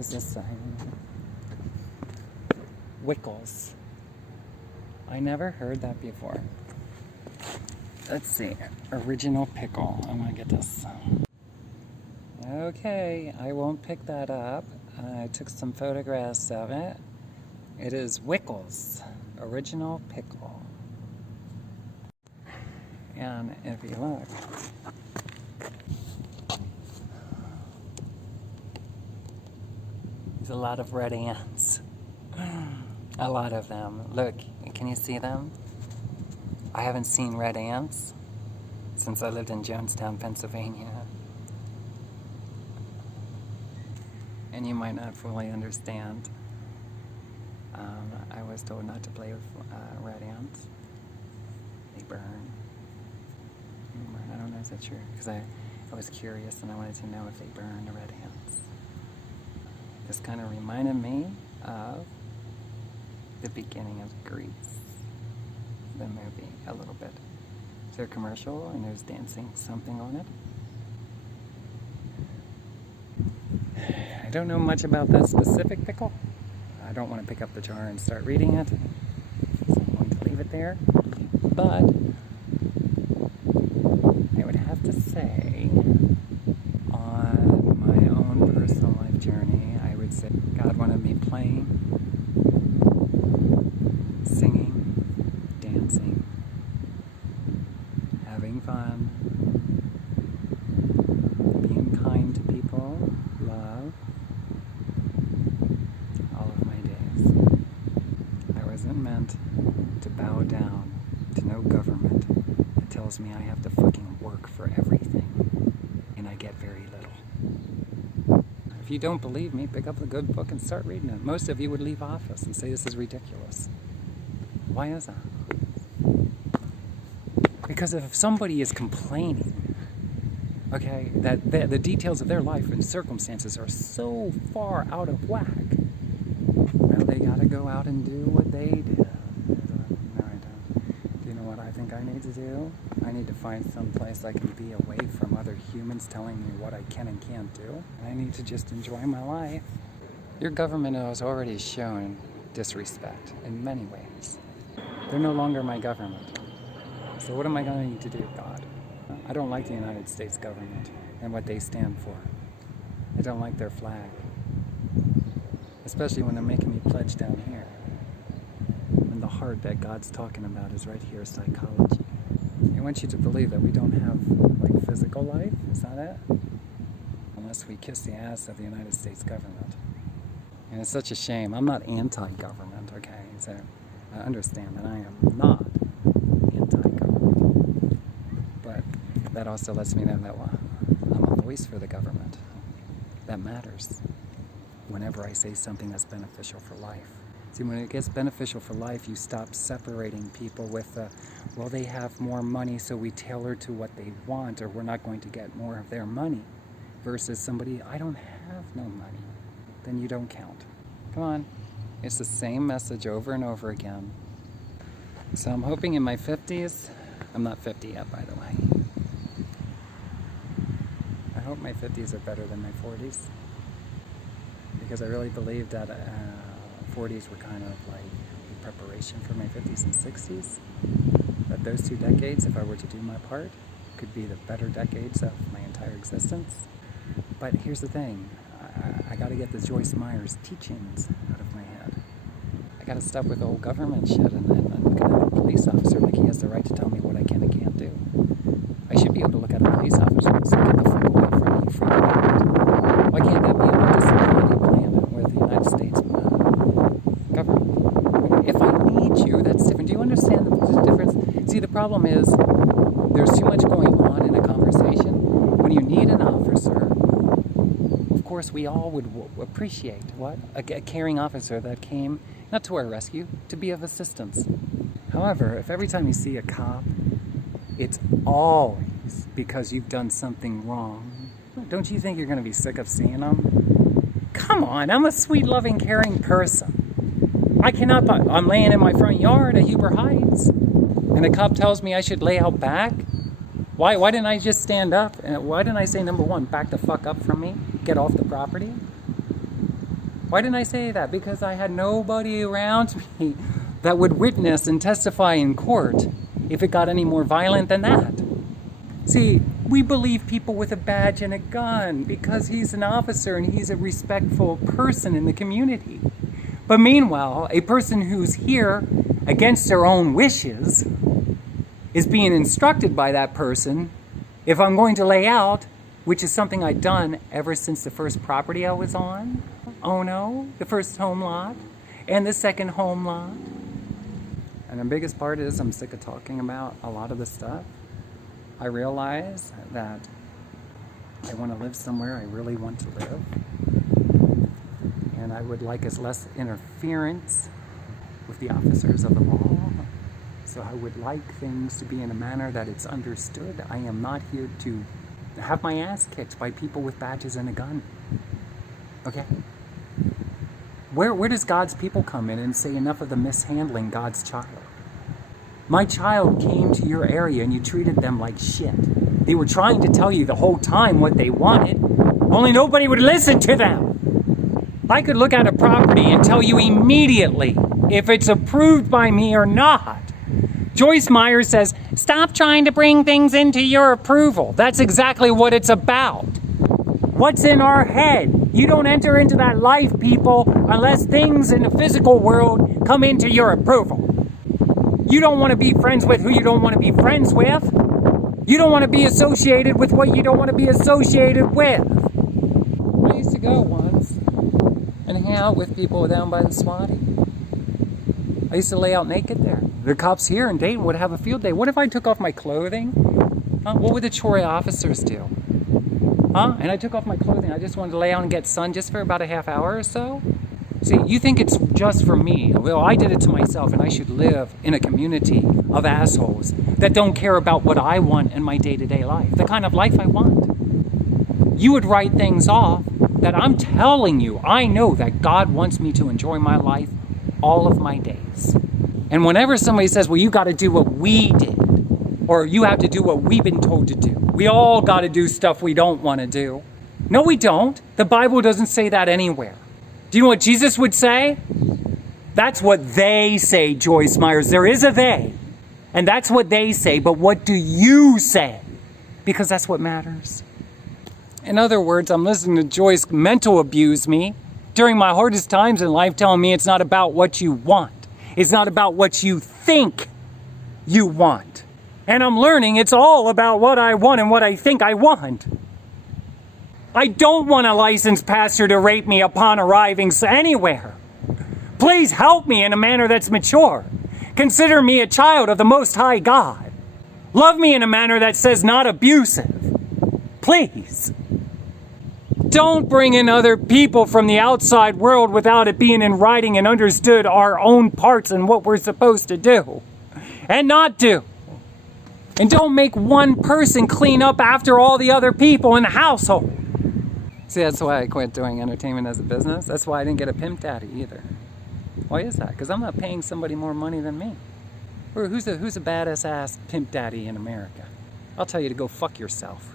does this say? Wickles. I never heard that before. Let's see. Original pickle. I want to get this. Okay, I won't pick that up. I took some photographs of it. It is Wickles. Original pickle. And if you look, there's a lot of red ants. A lot of them. Look, can you see them? I haven't seen red ants since I lived in Jonestown, Pennsylvania. And you might not fully understand. I was told not to play with red ants. They burn. I don't know if that's true, because I was curious and I wanted to know if they burn the red ants. This kind of reminded me of the beginning of Grease, the movie, a little bit. It's a commercial and there's dancing something on it. I don't know much about that specific pickle. I don't want to pick up the jar and start reading it, so I'm going to leave it there. But I would have to say, on my own personal life journey, I would say God wanted me playing, singing, dancing, having fun, being kind to people, love, all of my days. I wasn't meant to bow down to no government that tells me I have to fucking work for everything, and I get very little. If you don't believe me, pick up the good book and start reading it. Most of you would leave office and say this is ridiculous. Why is that? Because if somebody is complaining, okay, that the details of their life and circumstances are so far out of whack, well, they gotta go out and do what they did. No, I don't. Do you know what I think I need to do? I need to find some place I can be away from other humans telling me what I can and can't do. I need to just enjoy my life. Your government has already shown disrespect in many ways. They're no longer my government. So what am I going to need to do, God? I don't like the United States government and what they stand for. I don't like their flag. Especially when they're making me pledge down here. And the heart that God's talking about is right here, psychology. He wants you to believe that we don't have, like, physical life. Is that it? Unless we kiss the ass of the United States government. And it's such a shame. I'm not anti-government, okay? So I understand that I am not anti-government. But that also lets me know that, well, I'm a voice for the government. That matters whenever I say something that's beneficial for life. See, when it gets beneficial for life, you stop separating people with, well, they have more money, so we tailor to what they want, or we're not going to get more of their money, versus somebody, I don't have no money. Then you don't count. Come on. It's the same message over and over again. So I'm hoping in my 50s, I'm not 50 yet, by the way. I hope my 50s are better than my 40s. Because I really believe that 40s were kind of like a preparation for my 50s and 60s. That those 2 decades, if I were to do my part, could be the better decades of my entire existence. But here's the thing. I got to get the Joyce Meyer's teachings out of my head. I got to stop with old government shit and looking at a police officer like he has the right to tell me what I can and can't do. I should be able to look at a police officer and say, get the fuck away from me, you freaking idiot. Why can't that be on a disability plan with the United States government? If I need you, that's different. Do you understand the difference? See, the problem is there's too much going on in a conversation. When you need an officer, of course, we all would appreciate what? A caring officer that came, not to our rescue, to be of assistance. However, if every time you see a cop, it's always because you've done something wrong, don't you think you're going to be sick of seeing them? Come on, I'm a sweet, loving, caring person. I'm laying in my front yard at Huber Heights, and a cop tells me I should lay out back? Why didn't I just stand up? And why didn't I say, number one, back the fuck up from me? Get off the property? Why didn't I say that? Because I had nobody around me that would witness and testify in court if it got any more violent than that. See, we believe people with a badge and a gun because he's an officer and he's a respectful person in the community. But meanwhile, a person who's here against their own wishes is being instructed by that person if I'm going to lay out, which is something I've done ever since the first property I was on. Oh no, the first home lot and the second home lot. And the biggest part is I'm sick of talking about a lot of the stuff. I realize that I want to live somewhere I really want to live. And I would like as less interference with the officers of the law. So I would like things to be in a manner that it's understood. I am not here to have my ass kicked by people with badges and a gun. Okay? Where does God's people come in and say enough of the mishandling God's child? My child came to your area and you treated them like shit. They were trying to tell you the whole time what they wanted, only nobody would listen to them. I could look at a property and tell you immediately if it's approved by me or not. Joyce Meyer says, stop trying to bring things into your approval. That's exactly what it's about. What's in our head? You don't enter into that life, people, unless things in the physical world come into your approval. You don't want to be friends with who you don't want to be friends with. You don't want to be associated with what you don't want to be associated with. I used to go once and hang out with people down by the Swati. I used to lay out naked there. The cops here in Dayton would have a field day. What if I took off my clothing? What would the Troy officers do? And I took off my clothing. I just wanted to lay out and get sun just for about a half hour or so. See, you think it's just for me. Well, I did it to myself, and I should live in a community of assholes that don't care about what I want in my day-to-day life, the kind of life I want. You would write things off that I'm telling you, I know that God wants me to enjoy my life all of my days. And whenever somebody says, well, you got to do what we did, or you have to do what we've been told to do. We all got to do stuff we don't want to do. No, we don't. The Bible doesn't say that anywhere. Do you know what Jesus would say? That's what they say, Joyce Myers. There is a they. And that's what they say. But what do you say? Because that's what matters. In other words, I'm listening to Joyce mental abuse me during my hardest times in life, telling me it's not about what you want. It's not about what you think you want. And I'm learning it's all about what I want and what I think I want. I don't want a licensed pastor to rape me upon arriving anywhere. Please help me in a manner that's mature. Consider me a child of the Most High God. Love me in a manner that says not abusive. Please. Don't bring in other people from the outside world without it being in writing and understood our own parts and what we're supposed to do and not do. And don't make one person clean up after all the other people in the household. See, that's why I quit doing entertainment as a business. That's why I didn't get a pimp daddy either. Why is that? Because I'm not paying somebody more money than me. Or who's a badass ass pimp daddy in America? I'll tell you to go fuck yourself.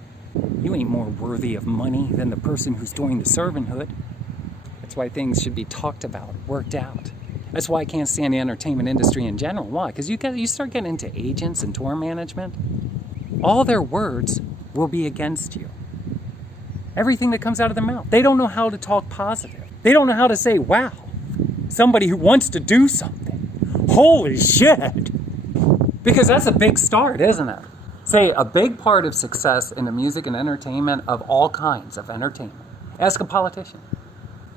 You ain't more worthy of money than the person who's doing the servanthood. That's why things should be talked about, worked out. That's why I can't stand the entertainment industry in general. Why? Because you start getting into agents and tour management. All their words will be against you. Everything that comes out of their mouth. They don't know how to talk positive. They don't know how to say, wow, somebody who wants to do something. Holy shit. Because that's a big start, isn't it? Say, a big part of success in the music and entertainment of all kinds of entertainment, ask a politician,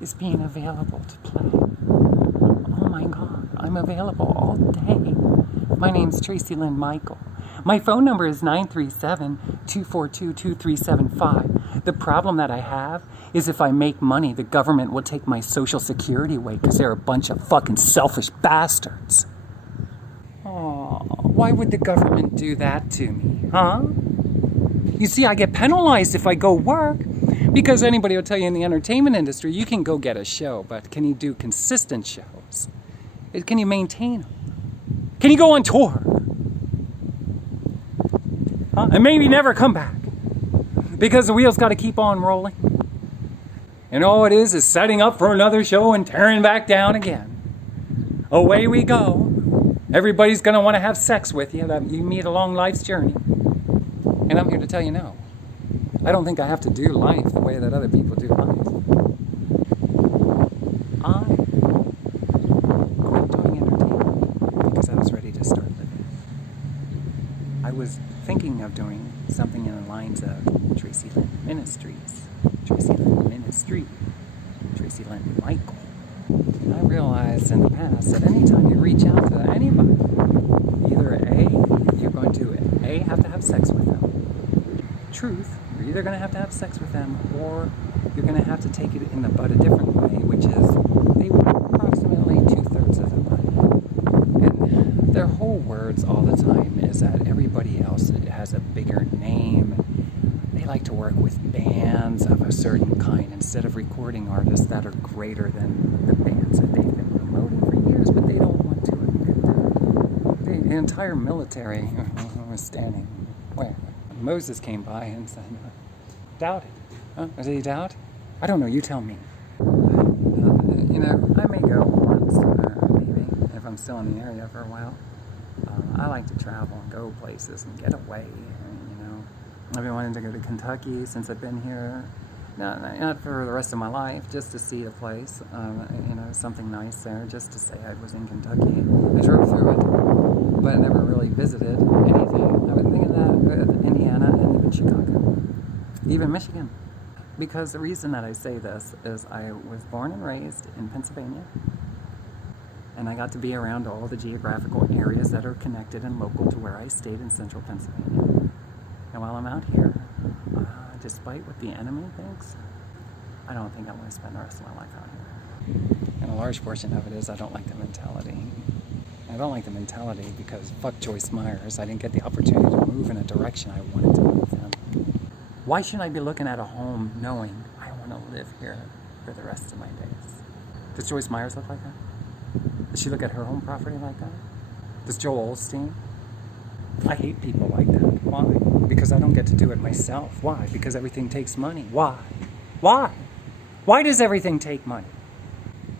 is being available to play. Oh my God, I'm available all day. My name's Tracilyn Michael. My phone number is 937-242-2375. The problem that I have is if I make money, the government will take my Social Security away because they're a bunch of fucking selfish bastards. Oh, why would the government do that to me, huh? You see, I get penalized if I go work because anybody will tell you in the entertainment industry, you can go get a show, but can you do consistent shows? Can you maintain them? Can you go on tour? And maybe never come back because the wheels got to keep on rolling. And all it is setting up for another show and tearing back down again. Away we go. Everybody's going to want to have sex with you that you meet along life's journey. And I'm here to tell you no. I don't think I have to do life the way that other people do life. I quit doing entertainment because I was ready to start living. I was thinking of doing something in the lines of Tracilyn Ministries, Tracilyn Ministry, Tracilyn Michael. And I realized in the past that anytime you reach out to anybody, either you're going to have to have sex with them. Truth, you're either going to have sex with them, or you're going to have to take it in the butt a different way, which is they want approximately 2/3 of the money. And their whole words all the time is that everybody else has a bigger name. They like to work with bands of a certain kind instead of recording artists that are greater than the bands that they've been promoting for years, but they don't want to admit that. The entire military was standing where Moses came by and said, doubt it. Huh? Did he doubt? I don't know, you tell me. I may go once, maybe, if I'm still in the area for a while. I like to travel and go places and get away. I've been wanting to go to Kentucky since I've been here. Not for the rest of my life, just to see a place, something nice there, just to say I was in Kentucky. I drove through it, but I never really visited anything. I've been thinking that Indiana and even Chicago, even Michigan. Because the reason that I say this is I was born and raised in Pennsylvania, and I got to be around all the geographical areas that are connected and local to where I stayed in central Pennsylvania. And while I'm out here, despite what the enemy thinks, I don't think I want to spend the rest of my life out here. And a large portion of it is I don't like the mentality. I don't like the mentality because fuck Joyce Myers. I didn't get the opportunity to move in a direction I wanted to move in. Why shouldn't I be looking at a home knowing I want to live here for the rest of my days? Does Joyce Myers look like that? Does she look at her home property like that? Does Joel Osteen? I hate people like that. Why? Because I don't get to do it myself. Why? Because everything takes money. Why? Why? Why does everything take money?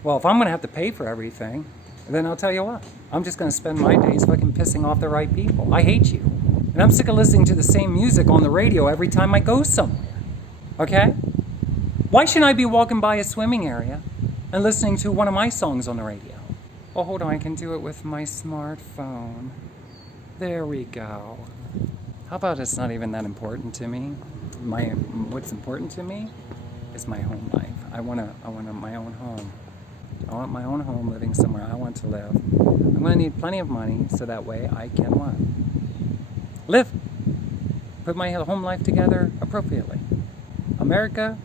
Well, if I'm going to have to pay for everything, then I'll tell you what. I'm just going to spend my days fucking pissing off the right people. I hate you. And I'm sick of listening to the same music on the radio every time I go somewhere. Okay? Why shouldn't I be walking by a swimming area and listening to one of my songs on the radio? Oh, hold on. I can do it with my smartphone. There we go. How about it's not even that important to me? What's important to me is my home life. I want my own home. I want my own home living somewhere I want to live. I'm going to need plenty of money so that way I can what? Live. Put my home life together appropriately. America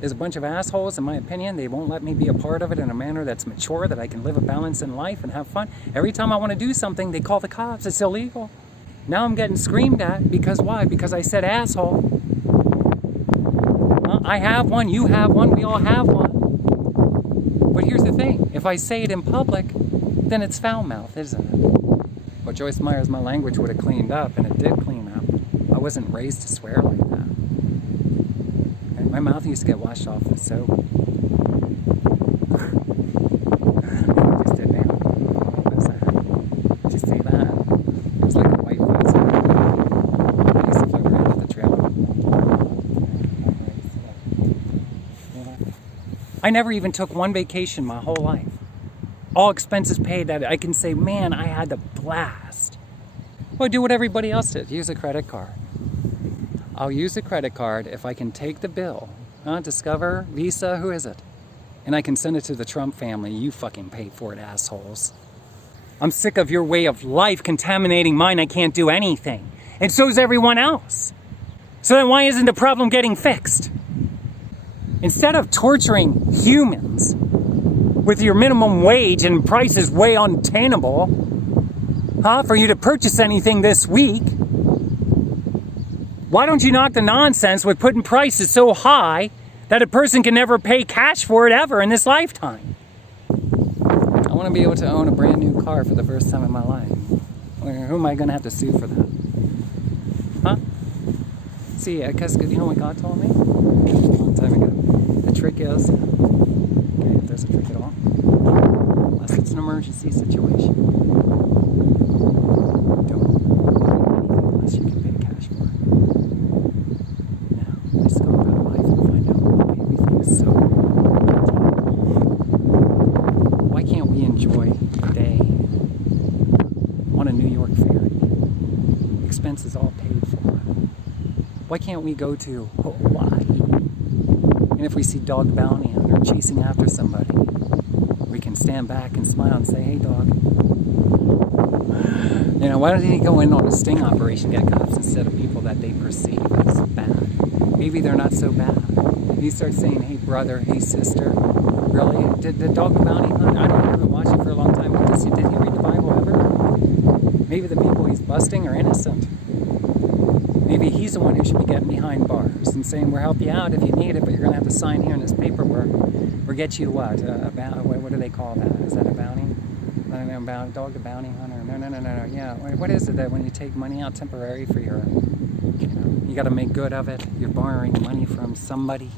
is a bunch of assholes, in my opinion. They won't let me be a part of it in a manner that's mature, that I can live a balance in life and have fun. Every time I want to do something, they call the cops. It's illegal. Now I'm getting screamed at because why? Because I said asshole. I have one, you have one, we all have one. But here's the thing. If I say it in public, then it's foul mouth, isn't it? Well, Joyce Myers, my language would have cleaned up, and it did clean up. I wasn't raised to swear like that. My mouth used to get washed off with soap. Just did now. What was that? Did you see that? It was like a white fence. I used to float around at the trailer. I never even took one vacation my whole life. All expenses paid. That I can say, man, I had a blast. Well, I do what everybody else did. Use a credit card. I'll use a credit card if I can take the bill. Discover, Visa, who is it? And I can send it to the Trump family. You fucking pay for it, assholes. I'm sick of your way of life contaminating mine. I can't do anything. And so's everyone else. So then why isn't the problem getting fixed? Instead of torturing humans with your minimum wage and prices way unattainable, for you to purchase anything this week, why don't you knock the nonsense with putting prices so high that a person can never pay cash for it ever in this lifetime? I want to be able to own a brand new car for the first time in my life. Who am I going to have to sue for that? See, because you know what God told me a long time ago? The trick is, okay, if there's a trick at all, unless it's an emergency situation, don't buy anything unless you can pay cash for it. Now, let's go about life and find out why everything is so expensive. Why can't we enjoy a day on a New York ferry? Expenses all paid for. Why can't we go to Hawaii? And if we see dog bounty hunter chasing after somebody, we can stand back and smile and say, hey dog. You know, why don't he go in on a sting operation, get cops instead of people that they perceive as bad? Maybe they're not so bad. You start saying, hey brother, hey sister. Really? Did the dog bounty hunter, I haven't watched it for a long time, but did he read the Bible ever? Maybe the people he's busting are innocent. Maybe he's the one who should be getting behind bars and saying, we'll help you out if you need it, but you're going to have to sign here in this paperwork or get you what? What do they call that? Is that a bounty? I don't know, dog, a bounty hunter. No. Yeah, what is it that when you take money out temporary for your, you got to make good of it. You're borrowing money from somebody.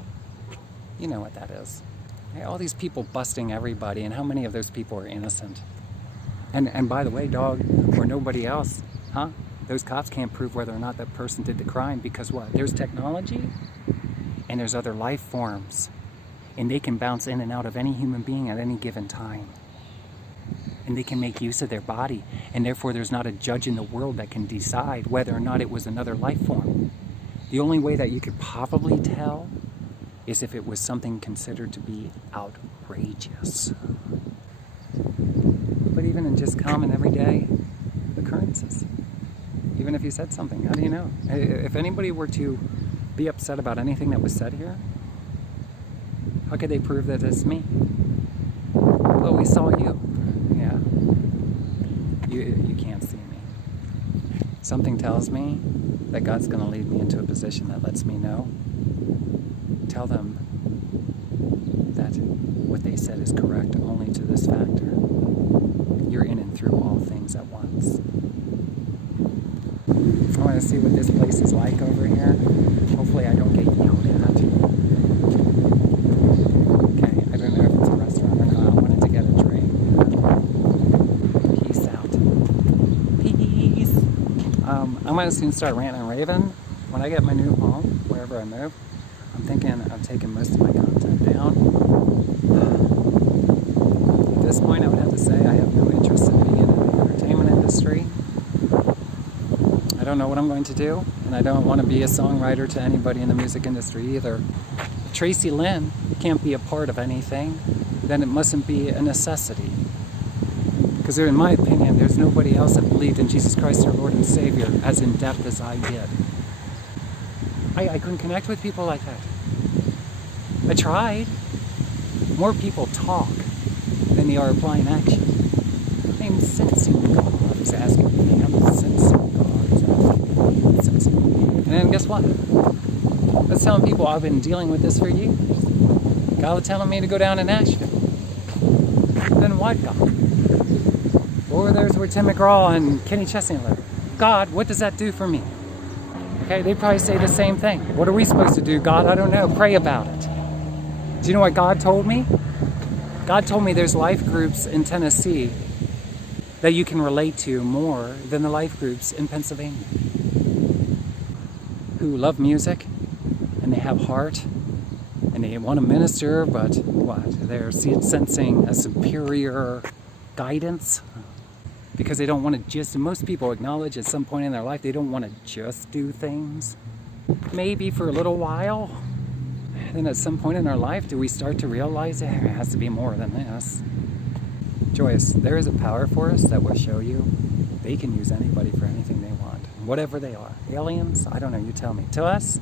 You know what that is. All these people busting everybody, and how many of those people are innocent? And by the way, dog, or nobody else, huh? Those cops can't prove whether or not that person did the crime because what? There's technology and there's other life forms, and they can bounce in and out of any human being at any given time. And they can make use of their body, and therefore there's not a judge in the world that can decide whether or not it was another life form. The only way that you could probably tell is if it was something considered to be outrageous. But even in just common everyday occurrences, even if you said something, how do you know? If anybody were to be upset about anything that was said here, how could they prove that it's me? Well, we saw you. Yeah. You can't see me. Something tells me that God's going to lead me into a position that lets me know. Tell them that what they said is correct only to this factor. You're in and through all things at once. I want to see what this place is like over here. Hopefully I don't get yelled at. Okay, I don't know if it's a restaurant or not. I wanted to get a drink. Peace out. Peace. I'm going to soon start ranting and raving. When I get my new home, wherever I move, I'm thinking of taking most of my content down. At this point, I would have to say I have no interest in being in the entertainment industry. I don't know what I'm going to do, and I don't want to be a songwriter to anybody in the music industry either. If Tracilyn can't be a part of anything, then it mustn't be a necessity. Because in my opinion, there's nobody else that believed in Jesus Christ, our Lord and Savior, as in depth as I did. I couldn't connect with people like that. I tried. More people talk than they are applying action. I'm sensing God is asking me. I'm sensing God is asking me. I'm sensing. And then guess what? I was telling people I've been dealing with this for years. God was telling me to go down to Nashville. Then what, God? Over there's where Tim McGraw and Kenny Chesney live. God, what does that do for me? Okay, they probably say the same thing. What are we supposed to do, God? I don't know. Pray about it. Do you know what God told me? God told me there's life groups in Tennessee that you can relate to more than the life groups in Pennsylvania, who love music and they have heart and they want to minister, but what? They're sensing a superior guidance because they don't want to just, most people acknowledge at some point in their life they don't want to just do things. Maybe for a little while. Then at some point in our life, do we start to realize there has to be more than this? Joyous, there is a power force that will show you they can use anybody for anything they want, whatever they are. Aliens? I don't know, you tell me. To us,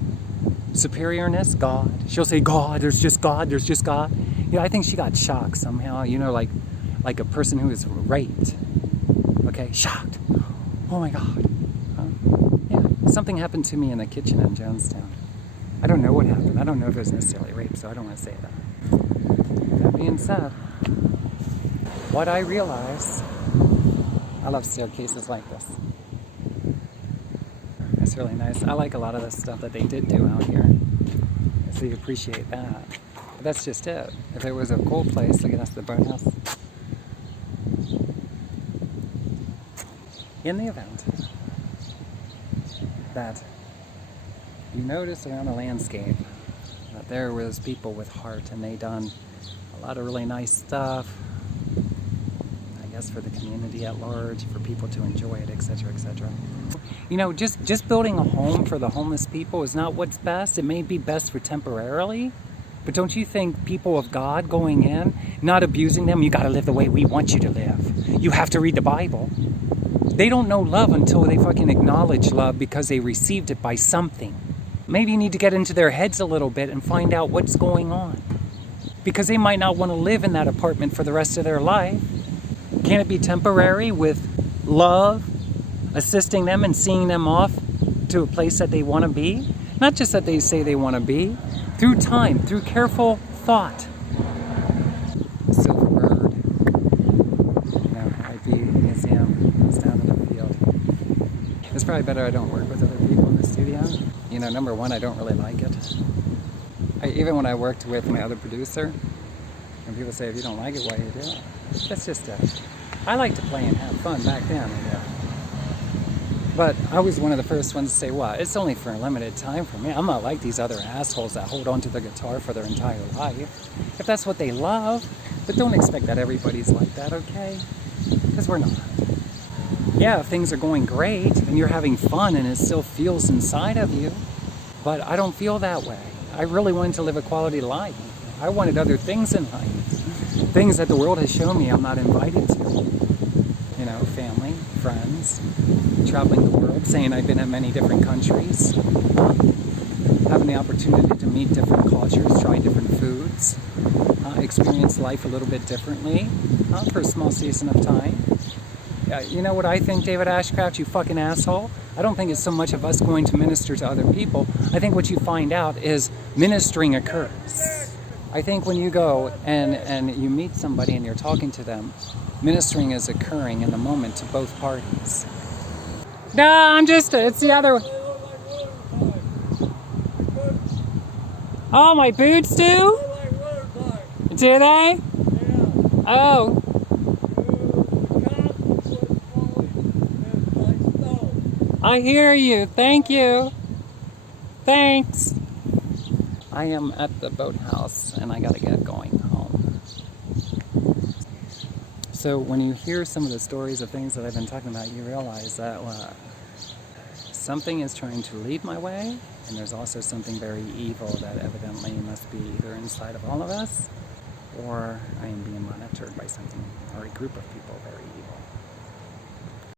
superiorness, God. She'll say, God, there's just God, there's just God. You know, I think she got shocked somehow, you know, like a person who is raped. Okay, shocked. Oh my God. Yeah, something happened to me in the kitchen in Jonestown. I don't know what happened. I don't know if it was necessarily rape, so I don't want to say that. That being said, what I realize, I love staircases like this. It's really nice. I like a lot of the stuff that they did do out here, so you appreciate that. That's just it. If it was a cool place, look at that's the boathouse. In the event that you notice around the landscape that there was people with heart and they done a lot of really nice stuff, I guess for the community at large, for people to enjoy it, etc., etc. You know, just building a home for the homeless people is not what's best. It may be best for temporarily, but don't you think people of God going in, not abusing them, you got to live the way we want you to live. You have to read the Bible. They don't know love until they fucking acknowledge love because they received it by something. Maybe you need to get into their heads a little bit and find out what's going on. Because they might not want to live in that apartment for the rest of their life. Can it be temporary with love, assisting them and seeing them off to a place that they want to be? Not just that they say they want to be, through time, through careful thought. Silver bird, IP museum, it's down in the field. It's probably better I don't work with other people in the studio. You know, number one, I don't really like it. Even when I worked with my other producer, and people say, if you don't like it, why do you do it? That's just it. I like to play and have fun back then. But I was one of the first ones to say, well, it's only for a limited time for me. I'm not like these other assholes that hold on to the guitar for their entire life. If that's what they love, but don't expect that everybody's like that, okay? Because we're not. Yeah, if things are going great and you're having fun and it still feels inside of you, but I don't feel that way. I really wanted to live a quality life. I wanted other things in life. Things that the world has shown me I'm not invited to. You know, family, friends, traveling the world, saying I've been in many different countries, having the opportunity to meet different cultures, try different foods, experience life a little bit differently for a small season of time. You know what I think, David Ashcraft, you fucking asshole? I don't think it's so much of us going to minister to other people. I think what you find out is ministering occurs. I think when you go and you meet somebody and you're talking to them, ministering is occurring in the moment to both parties. No, it's the other one. Oh, my boots do? Do they? Oh. I hear you. Thank you. Thanks. I am at the boathouse and I gotta get going home. So when you hear some of the stories of things that I've been talking about, you realize that something is trying to lead my way, and there's also something very evil that evidently must be either inside of all of us, or I am being monitored by something or a group of people very evil.